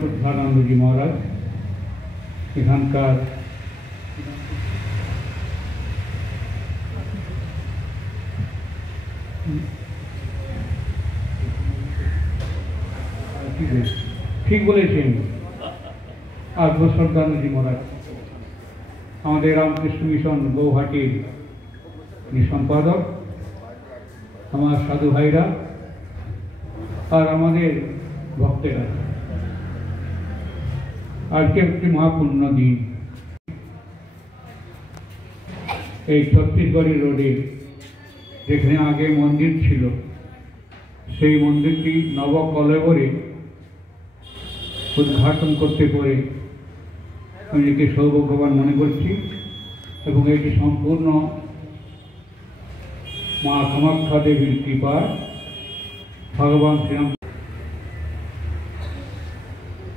শ্রদ্ধানন্দজি মহারাজ এখানকার ঠিক বলেছেন শ্রদ্ধানন্দজি মহারাজ আমাদের রামকৃষ্ণ মিশন গৌহাটির সম্পাদক, আমার সাধু ভাইরা আর আমাদের ভক্তেরা, আজকে একটি মহাপূর্ণ দিন। এই ছত্তিশগড়ি রোডে যেখানে আগে মন্দির ছিল, সেই মন্দিরটি নবকলেবরে উদ্ঘাটন করতে পেরে আমি একে সৌভাগ্যবান মনে করছি এবং এটি সম্পূর্ণ মা কামাখ্যা দেবীর কৃপা, ভগবান শ্রীরাম।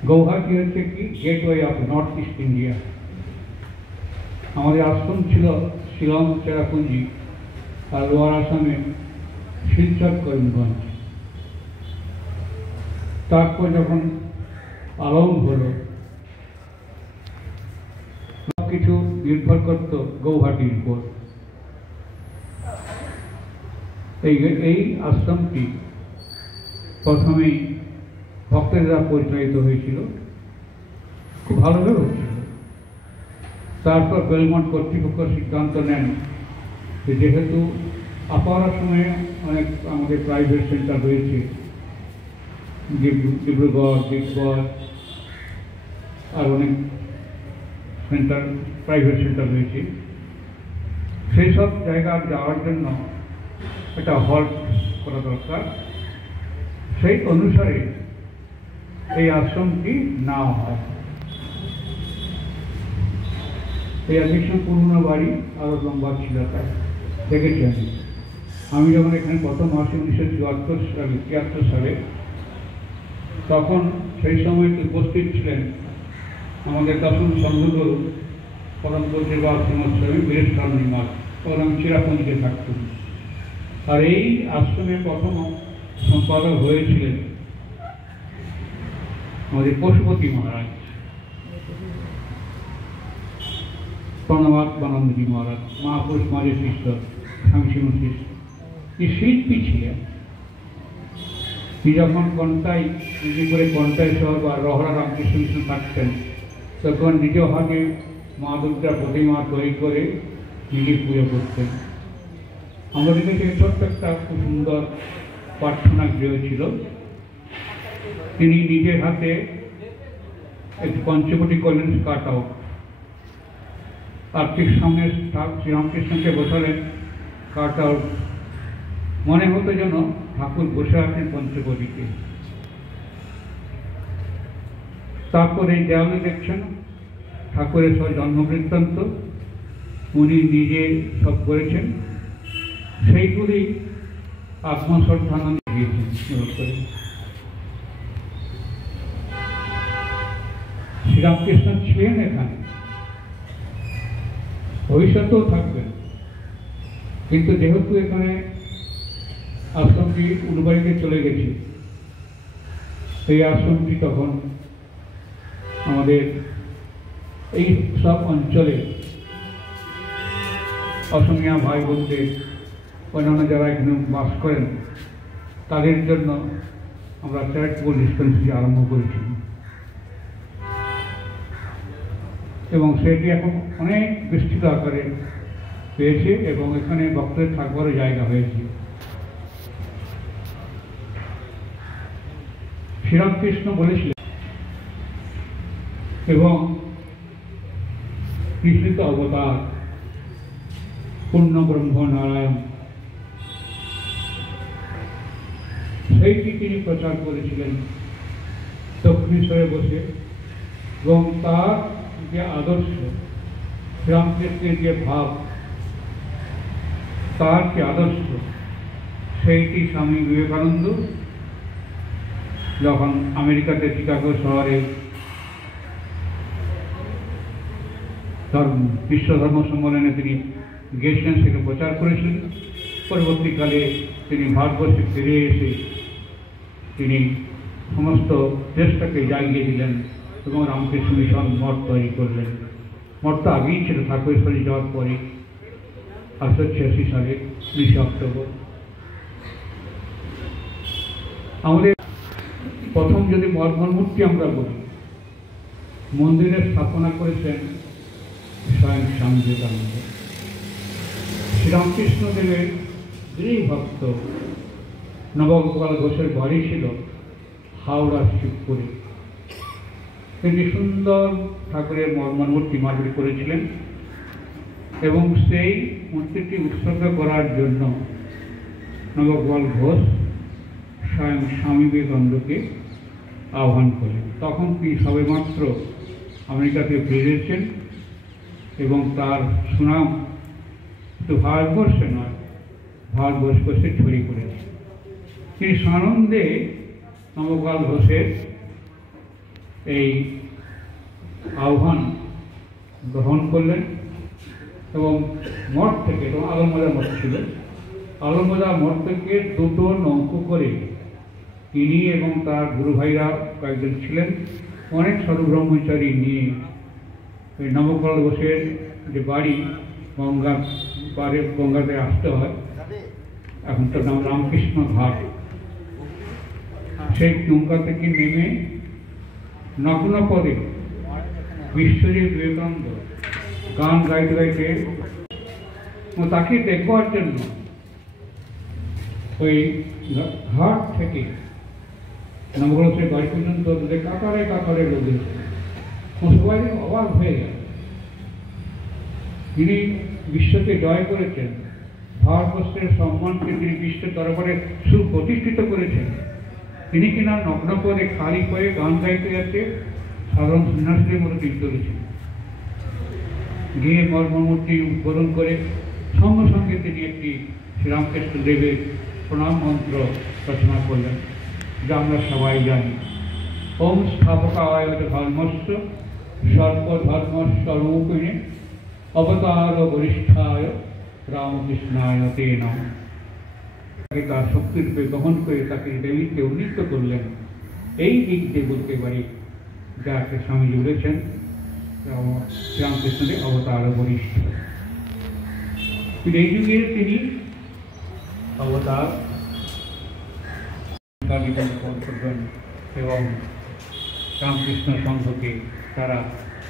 গৌহাটি হচ্ছে কি gateway of north east India. আমাদের আশ্রম ছিল শিলং, চেরাপুঞ্জি আর লোয়ার আসামে শিলচর, করিমগঞ্জ। তারপর যখন আলম হলো, সব কিছু নির্ভর করত গৌহাটির উপর। এই আশ্রমটি প্রথমেই ভক্তেরা পরিচালিত হয়েছিল, খুব ভালোভাবে হচ্ছিল। তারপর বেলমন্ট কর্তৃপক্ষ সিদ্ধান্ত নেন যে যেহেতু আপার আসামে অনেক আমাদের প্রাইভেট সেন্টার রয়েছে, ডিব্রুগড়, দিগবর আর অনেক সেন্টার, প্রাইভেট সেন্টার রয়েছে, সেই সব জায়গা যাওয়ার জন্য একটা হল্ট করা দরকার। সেই অনুসারে এই আশ্রমটি নেওয়া হয়। এই আশ্রম পুরনো বাড়ি, আরও লম্বা ছিল, তাই দেখেছি আমি যখন এখানে প্রথম আসি 1974 সালে, তখন সেই সময় উপস্থিত ছিলেন আমাদের দশম সংঘগুরু পরম পূজ্য শ্রীমৎস্বামী বীরেশ্বর নিমার। তখন আমি চিরাপুঞ্জিতে থাকতাম। আর এই আশ্রমের প্রথম সম্পাদক হয়েছিলেন আমাদের পশুপতি মহারাজ, প্রণবানন্দজি মহারাজ, মহাপুরুষ মাঝে শিষ্য, স্বামী শিষ্য। এই শিল্পী ছিলেন। যখন কন্টাই করে কন্টাই শহর বা রহরা রামকৃষ্ণ মিশন থাকতেন, তখন নিজ হাতে মা দুর্গার প্রতিমা তৈরি করে নিজে পুজো করতেন। আমাদের কাছে ছোট্ট একটা খুব সুন্দর প্রার্থনা গৃহ ছিল। তিনি নিজের হাতে একটি পঞ্চবটি করলেন কাট আউট, আর ঠিক সামনে শ্রীরামকৃষ্ণকে বসালেন কাট আউট। মনে হতো যেন ঠাকুর বসে আছেন পঞ্চবটিতে। তারপর এই দেওয়ালে দেখছেন ঠাকুরের সব জন্মবৃত্তান্ত, উনি নিজে সব করেছেন। সেইগুলি আত্মশ্রদ্ধানন্দ দিয়েছেন। শ্রীরামকৃষ্ণ ছিলেন এখানে, ভবিষ্যতেও থাকবেন, কিন্তু যেহেতু এখানে আশ্রমটি উলুবাড়িতে চলে গেছে, এই আশ্রমটি তখন আমাদের এই সব অঞ্চলে অসমীয়া ভাই বোনদের, অন্যান্য যারা এখানে বাস করেন, তাদের জন্য আমরা চ্যারিটেবল ডিসপেন্সারি আরম্ভ করেছি এবং সেটি এখন অনেক বিস্তৃত আকারে পেয়েছে এবং এখানে ভক্তদের থাকবারও জায়গা হয়েছে। শ্রীরামকৃষ্ণ বলেছিলেন এবং কৃষ্ণিত অবতার পূর্ণ ব্রহ্ম নারায়ণ, সেইটি তিনি প্রচার করেছিলেন দক্ষিণেশ্বরে বসে এবং তার যে আদর্শ, শ্রীরামকৃষ্ণের যে ভাব, তার যে আদর্শ, সেইটি স্বামী বিবেকানন্দ যখন আমেরিকাতে চিকাগো শহরে বিশ্ব ধর্ম সম্মেলনে তিনি গিয়েছিলেন, সেটা প্রচার করেছিলেন। পরবর্তীকালে তিনি ভারতবর্ষে ফিরে এসে তিনি সমস্ত দেশটাকে জাগিয়ে দিলেন এবং রামকৃষ্ণ মিশন মঠ তৈরি করলেন। মঠটা আগেই ছিল ঠাকুরেশ্বরী যাওয়ার পরে 1886 সালে 19 অক্টোবর। আমাদের প্রথম যদি মূর্তি আমরা বলি, মন্দিরের স্থাপনা করেছেন স্বয়ং স্বামী বিবেকানন্দ। শ্রীরামকৃষ্ণদেবের যিনি ভক্ত নবগোপাল ঘোষের বাড়ি ছিল হাওড়া শিবপুরে। তিনি সুন্দর ঠাকুরের মূর্তি মার্বেল করেছিলেন এবং সেই মূর্তিটি উৎসর্গ করার জন্য নবগোপাল ঘোষ স্বয়ং স্বামী বিবেকানন্দকে আহ্বান করলেন। তখন তিনি সবেমাত্র আমেরিকাতে ফিরেছেন এবং তার সুনাম শুধু ভারতবর্ষে নয়, ভারতবর্ষে ছড়িয়ে পড়েছে। তিনি সানন্দে নবগোপাল ঘোষের এই আহ্বান গ্রহণ করলেন এবং মঠ থেকে, আলমবাজার মঠ ছিল, আলমবাজার মঠ থেকে দুটো নৌকো করে তিনি এবং তার গুরু ভাইরা কয়েকজন ছিলেন অনেক সাধু ব্রহ্মচারী নিয়ে ওই নবগোপাল ঘোষের যে বাড়ি গঙ্গাতে আসতে হয়, এখন তার নাম রামকৃষ্ণ ঘাট, সেই নৌকা থেকে নেমে নগ্ন পদে বিশ্বজিৎ বিবেকানন্দ গান গাইতে গাইতে তাকে দেখবার জন্য ওই ঘাট থেকে নবগোপালের বাড়ি পর্যন্ত কাতারে কাতারে লোক এসেছে। সবাই অবাক হয়ে গেল। তিনি বিশ্বকে জয় করেছেন, ভারতবর্ষের সম্মানকে তিনি বিশ্বের দরবারে সুপ্রতিষ্ঠিত করেছেন। তিনি কিনা নগ্ন পদে খালি হয়ে গান গাইতে যাচ্ছে সাধারণ সন্ন্যাসীদের মতো তিনি চলেছেন। গিয়ে মূর্তি উদ্বোধন করে সঙ্গে সঙ্গে তিনি একটি শ্রীরামকৃষ্ণ দেবের প্রণাম মন্ত্র রচনা করলেন, যা আমরা সবাই জানি। ওম স্থাপকায় ধর্মস্য সর্বধর্মস্বরূপিণে অবতার বরিষ্ঠায় রামকৃষ্ণায় তে নমঃ। তার শক্তিরূপে গ্রহণ করে তাকে দেবীকে উন্নীত করলেন। এই দিক দিয়ে বলতে পারি যাকে স্বামীজি বলেছেন শ্রীরামকৃষ্ণের অবতার বরিষ্ঠ। এই যুগে তিনি অবতার করবেন এবং রামকৃষ্ণ সংঘকে তারা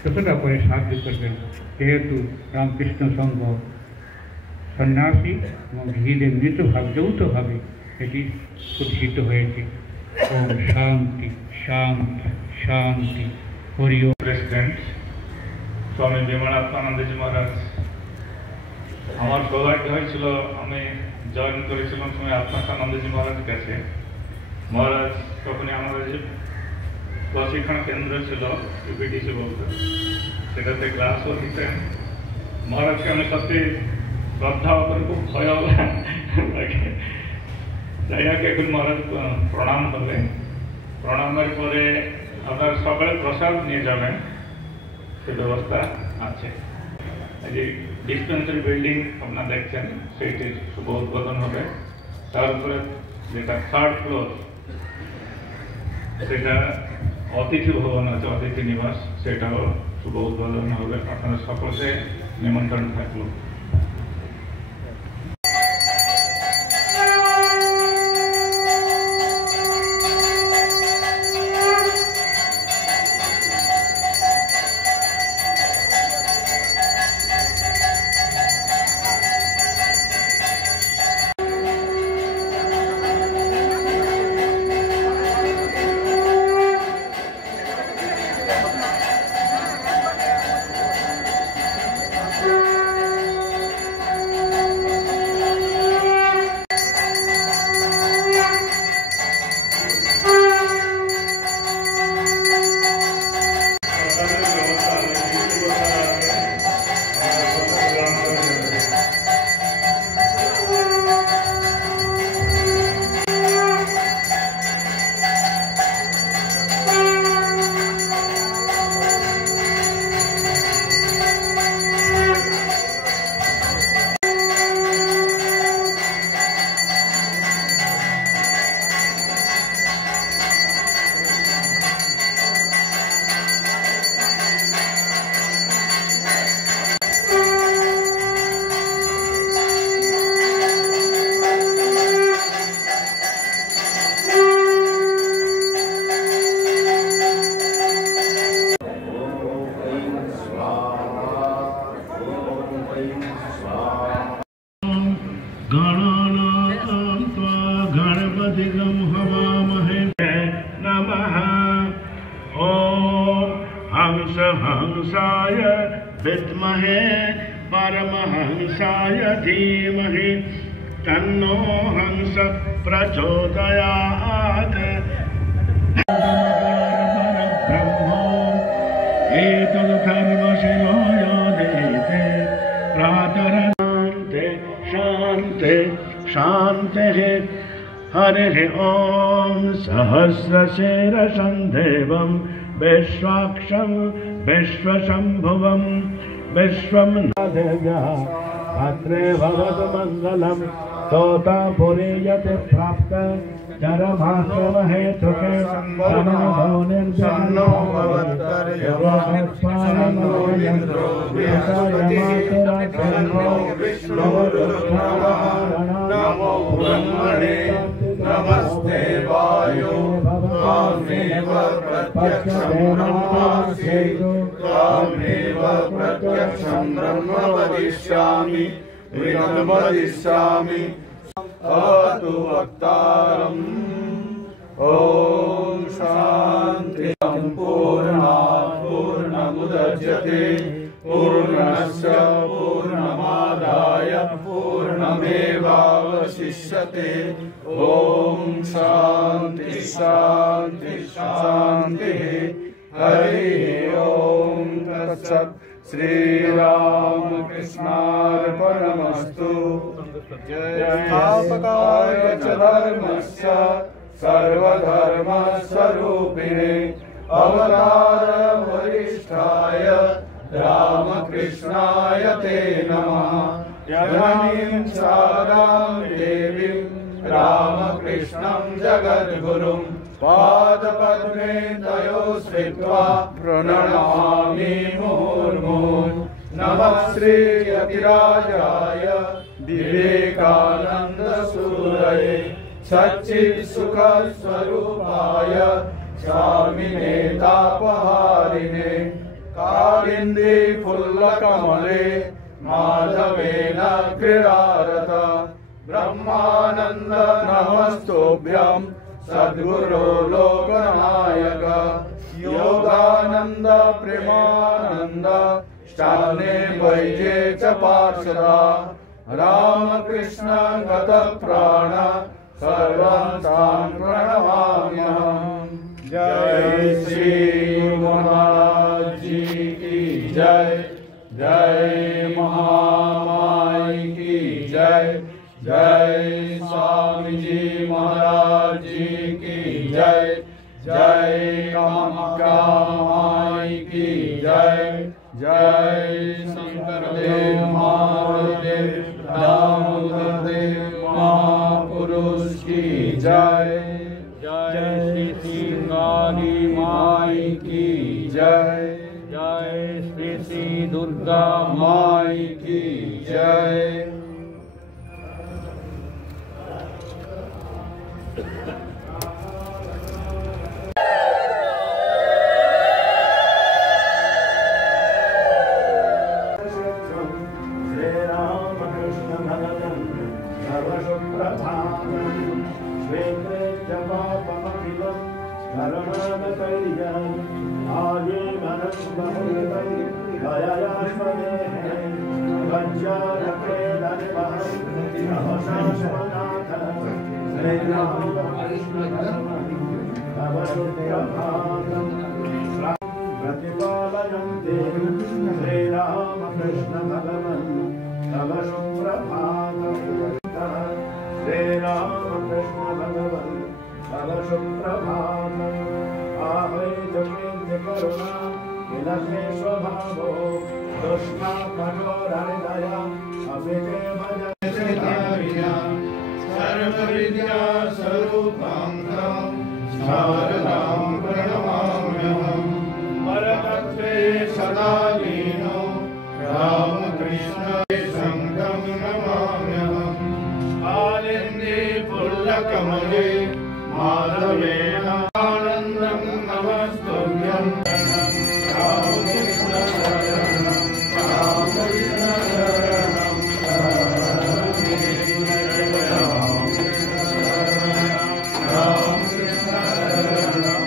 যতটা করে সাহায্য করবেন, যেহেতু রামকৃষ্ণ সংঘ সন্ন্যাসী এবং ঘিদের যৌথভাবে এটি প্রতিষ্ঠিত হয়েছে। ওম শান্তি শান্তি শান্তি। হরি ওম। প্রেসিডেন্ট স্বামী বিমলাত্মানন্দজি মহারাজ, আমার সৌভাগ্য হয়েছিল, আমি জয়েন করেছিলাম স্বামী আত্মানন্দজি মহারাজের কাছে। মহারাজ তখনই আমাদের যে প্রশিক্ষণ কেন্দ্র ছিল ইউপিটিসি বলতে, সেটাতে ক্লাসও দিতেন। মহারাজকে আমি সত্যি শ্রদ্ধা করে খুব ভয়ও লাগে। যাই হোক, এখন মহারাজ প্রণাম করলেন। প্রণামের পরে আপনারা সকালে প্রসাদ নিয়ে যাবেন, সে ব্যবস্থা আছে। এই যে ডিসপেন্সারি বিল্ডিং আপনারা দেখছেন, সেইটির শুভ উদ্বোধন হবে। তারপরে যেটা 3rd ফ্লোর, সেটা অতিথি ভবন আছে, অতিথি নিবাস, সেটাও শুভ উদ্বোধন হবে। আপনারা সকলকে নিমন্ত্রণ থাকলো। हंसाय विद्महे परमहंसाय धीमहि तन्नो हंस प्रचोदयात्। एतद्धर्मशिरो योदेते प्रातरान्ते शान्ते शान्तिः। हरिः ॐ सहस्रशीर्षं देवं विश्वाक्षं विश्वशम्भुवं विश्वं देव्यः भद्रे भवतु मङ्गलं तोतापुरी यति प्राप्त चरमाश्रमहेतुके तमो निर्जनो भवत्तर्यवास्पायमोयन्द्रो विष्णुरुद्रो नमो ब्रह्मणे नमस्ते वायो त्वामेव प्रत्यक्षं ब्रह्मास्मि त्वामेव प्रत्यक्षं ब्रह्म वदिष्यामि वदिष्यामि। अवतु वक्तारम्। ॐ शान्ति। पूर्णात् पूर्णमुदच्यते पूर्णस्य पूर्णमादाय पूर्णमेवावशिष्यते। ॐ शान्ति शान्ति शान्तिः। हरिः ॐ तत्सत्। श्रीरामकृष्णार्पणमस्तु। स्थापकाय च धर्मस्य सर्वधर्मस्वरूपिणे अवतार वरिष्ठाय रामकृष्णाय ते नमः। जननीं शारदां देवीं रामकृष्णं जगद्गुरुं पादपद्मे तयो स्थित्वा प्रणमामि मुहुर्मुहुः। नमः श्री यतिराजाय विवेकानन्दसूरये सच्चित्सुखस्वरूपाय स्वामिने तापहारिणे कालिन्दी फुल्लकमले माधवेन क्रीडारत। ब्रह्मानन्द नमस्तुभ्यं सद्गुरो लोकनायक। योगानन्द प्रेमानन्द शाने वैजे च पार्षदा। रामकृष्ण गतप्राण सर्वान् प्रणमाम्यहम्। जय श्री महाराज जी की जय। जय महामाई की जय। जय स्वामी जी महाराज जी की जय। जय कामाख्या माई की जय। जय शंकर देव महादेव दामोदर देव महापुरुष की जय। जय श्री सिंगारी माई की जय। जय श्री श्री दुर्गा माई की जय। प्रतिपालयन्ते श्रीरामकृष्ण भगवन् तव सुप्रभातम्। श्रीरामकृष्ण भगवन् तव सुप्रभातम्। आहै जगेन्द्र करुणा विलसे स्वभावो दुष्टा कठोरहृदया अपिते भजते सर्वविद्या स्वरूपां शारदां प्रणमाम्यहम्। परतत्त्वे सदा लीनो रामकृष्ण संघं नमाम्यहम्। आलिन्दे पुल्लकमले माधवेन आनन्दं नमस्तुभ्यं। रामकृष्ण शरणं रामकृष्ण शरणं रामकृष्ण शरणं रामकृष्ण शरणं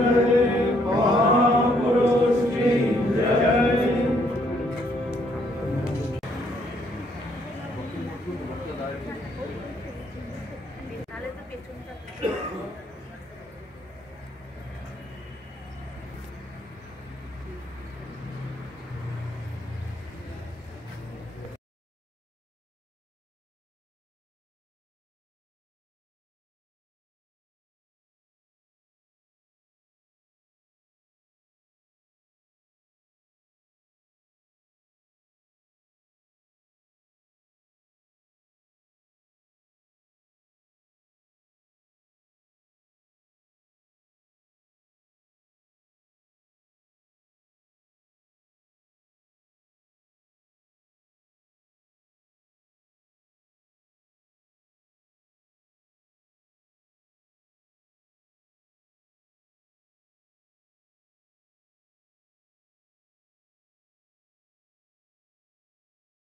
Hare